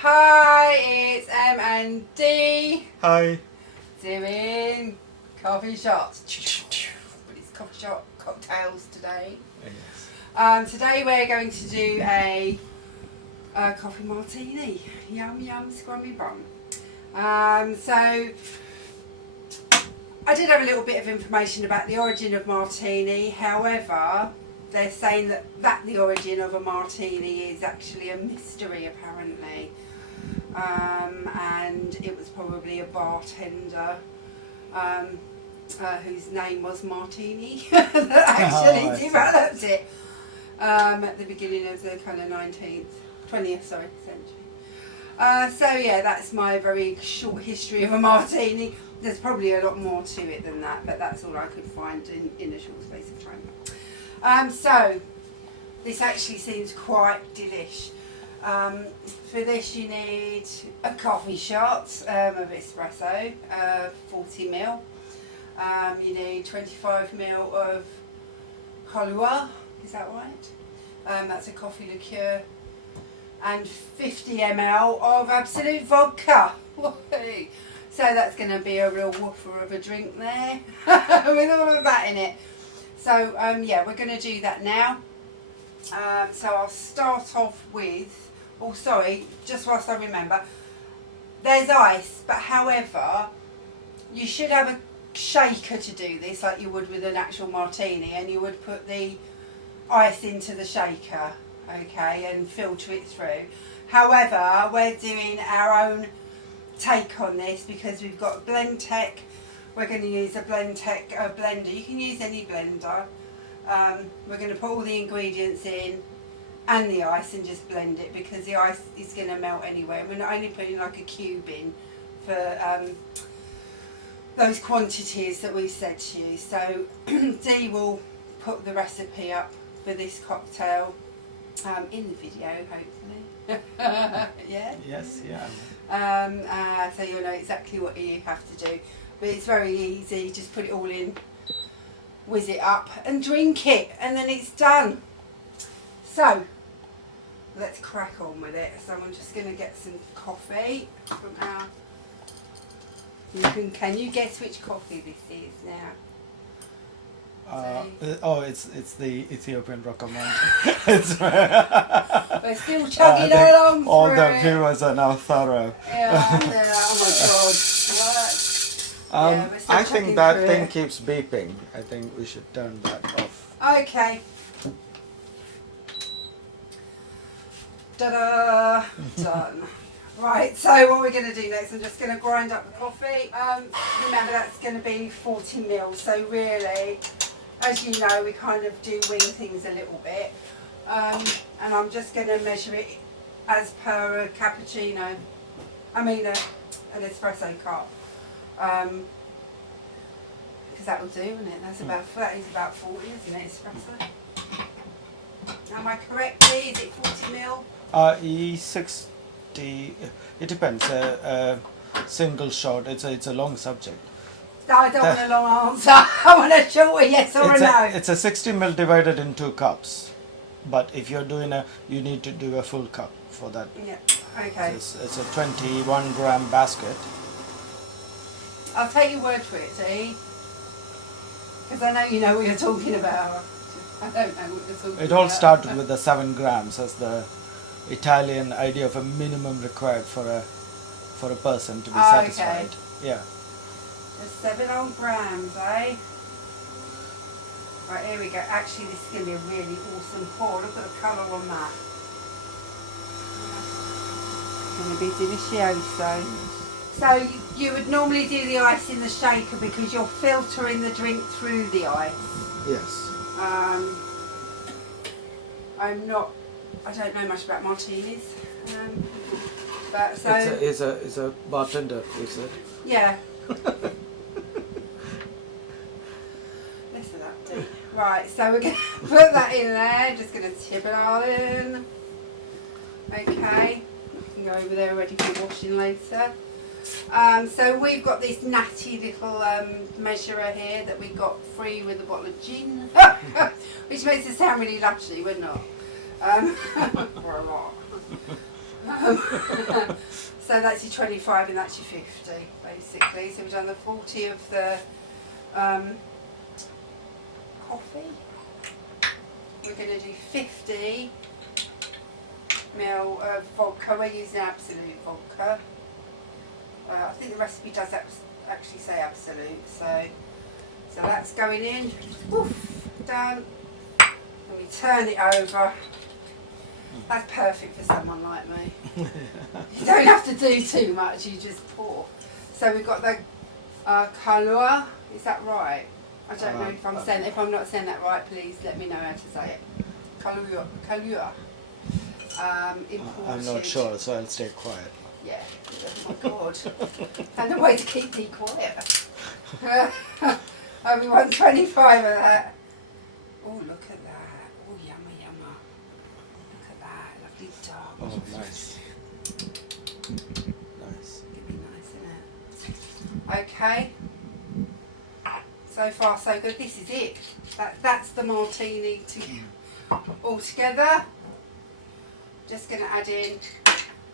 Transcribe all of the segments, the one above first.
Hi, it's EmDee. Hi. Doing coffee shots. But it's coffee shop cocktails today. Yes. Today we're going to do a coffee martini. Yum yum scrummy bum. So I did have a little bit of information about the origin of martini. However, they're saying that the origin of a martini is actually a mystery apparently. And it was probably a bartender whose name was Martini that actually developed it at the beginning of the kind of 20th century. So yeah, that's my very short history of a martini. There's probably a lot more to it than that, but that's all I could find in a short space of time. So this actually seems quite delish. For this you need a coffee shot of espresso, 40ml. You need 25ml of Kahlua, is that right? That's a coffee liqueur. And 50ml of absolute vodka. So that's going to be a real woofer of a drink there with all of that in it. So yeah, we're going to do that now. So I'll start off with, oh sorry, just whilst I remember, there's ice, but however, you should have a shaker to do this like you would with an actual martini, and you would put the ice into the shaker, okay, and filter it through. However, we're doing our own take on this because we've got Blendtec. We're going to use a Blendtec blender. You can use any blender. We're going to put all the ingredients in and the ice and just blend it because the ice is going to melt anyway. We're not only putting like a cube in for those quantities that we've said to you. So Dee will put the recipe up for this cocktail in the video, hopefully. Yeah? Yes, yeah. So you'll know exactly what you have to do. But it's very easy, just put it all in, whiz it up and drink it, and then it's done. So let's crack on with it. So I'm just going to get some coffee from our... Can you guess which coffee this is now? It's the Ethiopian Rocker We're still chugging along through all the it. viewers are now thorough. Yeah, they're like, oh my god. Yeah, we're still I chugging think that through thing it. keeps beeping. I think we should turn that off. Okay. Ta-da! Done. Right, so what we're going to do next, I'm just going to grind up the coffee. Remember that's going to be 40ml, so really, as you know, we kind of do wing things a little bit. And I'm just going to measure it as per a cappuccino, an espresso cup. Because that will do, isn't it? That is about 40, isn't it, espresso? Am I correct, Lee? Is it 40ml? E60, it depends. Single shot, it's a long subject. No, I don't want a long answer. I want a short yes or a no. It's a 60ml divided in 2 cups. But if you're doing you need to do a full cup for that. Yeah, okay. It's a 21 gram basket. I'll take your word for it, Dee. Because I know you know what you're talking about. I don't know what you're talking about. It all started with the 7 grams as the Italian idea of a minimum required for a person to be satisfied. Okay. Yeah. Just 7 old grams, eh? Right, here we go. Actually, this is going to be a really awesome pour. Look at the colour on that. It's going to be delicioso. So you would normally do the ice in the shaker because you're filtering the drink through the ice. Yes. I don't know much about martinis, but so It's a bartender, you said. yeah. Listen up, Dee. Right, so we're going to put that in there. Just going to tip it all in. Okay, you can go over there ready for washing later. So we've got this natty little measurer here that we got free with a bottle of gin, which makes it sound really luxury, we're not. For a lot. So that's your 25 and that's your 50, basically. So we've done the 40 of the coffee. We're going to do 50 ml of vodka. We're using Absolute vodka. I think the recipe does actually say Absolute. So that's going in. Woof, done. And we turn it over. That's perfect for someone like me. You don't have to do too much, you just pour. So we've got the Kahlua, is that right? I don't know if I'm saying, if I'm not saying that right, please let me know how to say it. Kahlua. Imported. I'm not sure, so I'll stay quiet. Yeah, oh my god. And the way to keep me quiet. Only 125 of that. Oh, look at that. Oh, yumma, yumma. Look at that. Lovely dark. Oh, nice. Nice. It'd be nice, isn't it? Okay. So far, so good. This is it. That's the martini all together. Just going to add in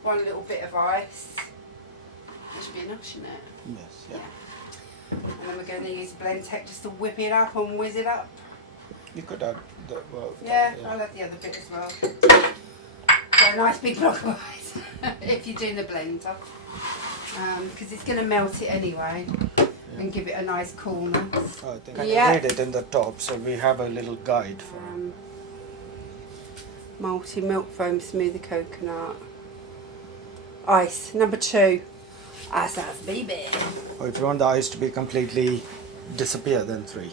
one little bit of ice. That should be enough, shouldn't it? Yes, yeah. And then we're going to use blend tech just to whip it up and whiz it up. You could add the, well, Yeah, I'll add the other bit as well. So a nice big block of ice if you're doing the blender. Because it's going to melt it anyway and give it a nice coolness. I think I read it in the top, so we have a little guide for Multi milk foam smoother coconut. Ice, number 2. Ice baby. Or if you want the ice to be completely disappear, then 3.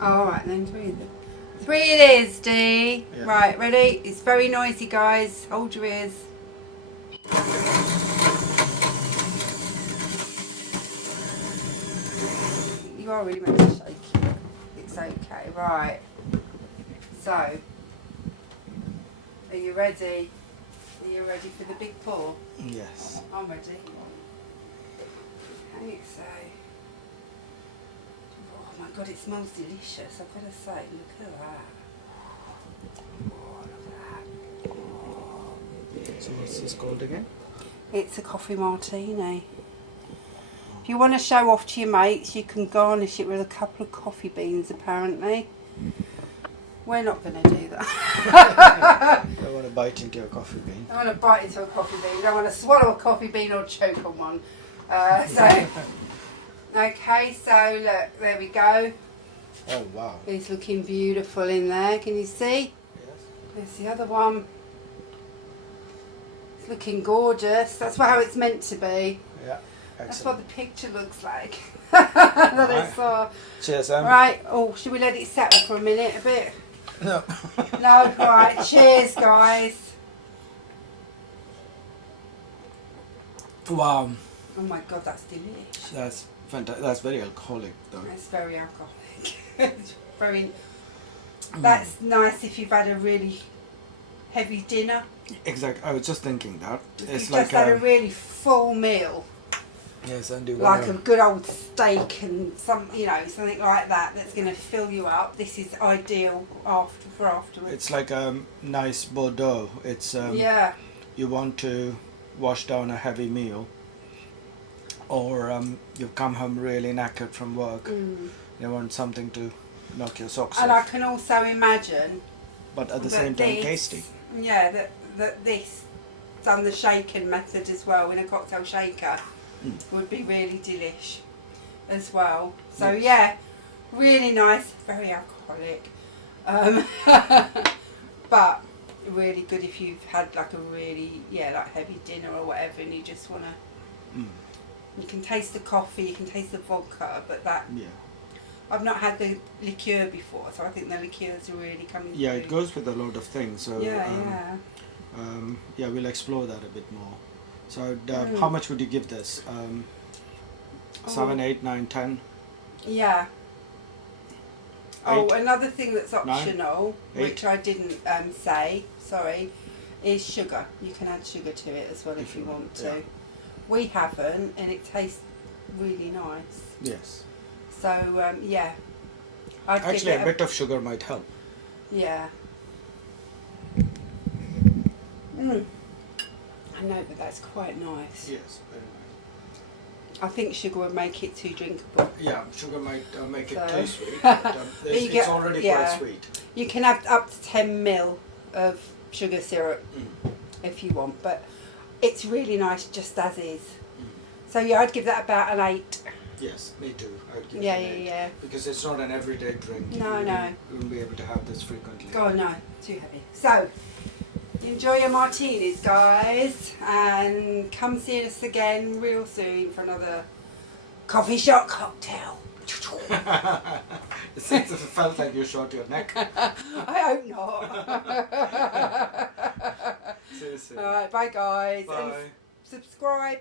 Alright then, 3 then. 3 it is, Dee. Yeah. Right, ready? It's very noisy, guys. Hold your ears. You are really meant to shake it. It's okay. Right. So, are you ready? Are you ready for the big pour? Yes. I'm ready. Okay, so. Oh my god, it smells delicious. I've got to say, look at that. Oh, look at that. Oh. So what's this called again? It's a coffee martini. If you want to show off to your mates, you can garnish it with a couple of coffee beans, apparently. We're not going to do that. I want to bite into a coffee bean. I want to bite into a coffee bean. I want to swallow a coffee bean or choke on one. Okay, so look, there we go. Oh wow. It's looking beautiful in there. Can you see? Yes. There's the other one. It's looking gorgeous. That's how it's meant to be. Yeah. That's what Excellent. the picture looks like. That I saw. Cheers, Right. Oh, should we let it settle for a minute? A bit. No. No. Right. Cheers, guys. Wow. Oh my god, that's delicious. That's fantastic. That's very alcoholic, though. It's very alcoholic. It's very. That's nice if you've had a really heavy dinner. Exactly. I was just thinking that. If It's you've like just had a really full meal, yes, and you like wanna, a good old steak and something like that, that's going to fill you up. This is ideal for afterwards. it's like a nice Bordeaux. It's Yeah. you want to wash down a heavy meal, or you've come home really knackered from work. You want something to knock your socks And I off, can also imagine but at the that same time this- tasty. Yeah, that this done the shaken method as well in a cocktail shaker would be really delish as well. So Yes. yeah, really nice, very alcoholic, but really good if you've had like a really like heavy dinner or whatever, and you just wanna. You can taste the coffee, you can taste the vodka, but that Yeah. I've not had the liqueur before, so I think the liqueurs are really coming Yeah, through. it goes with a lot of things. So Yeah, yeah, we'll explore that a bit more. So how much would you give this? 7, 8, 9, 10? yeah. Oh, 8? another thing that's 9? optional, 8? which I didn't say, sorry, is sugar. You can add sugar to it as well if you want to. Yeah. We haven't, and it tastes really nice. Yes. So, yeah. I'd Actually, give a bit of sugar might help. Yeah. know, but that's quite nice. Yes, very nice. I think sugar would make it too drinkable. Yeah, sugar might make it So- too sweet, but it's already yeah. quite sweet. You can have up to 10 ml of sugar syrup Mm. if you want, but it's really nice just as is. Mm. So yeah, I'd give that about an 8. Yes, me too. I'd give Yeah, it yeah, an 8. yeah. Because it's not an everyday drink. No, you no. You wouldn't be able to have this frequently. Oh no, too heavy. So, enjoy your martinis, guys, and come see us again real soon for another coffee shop cocktail. It felt like you shot your neck. I hope not. See you soon. Alright, bye guys. Bye. And subscribe.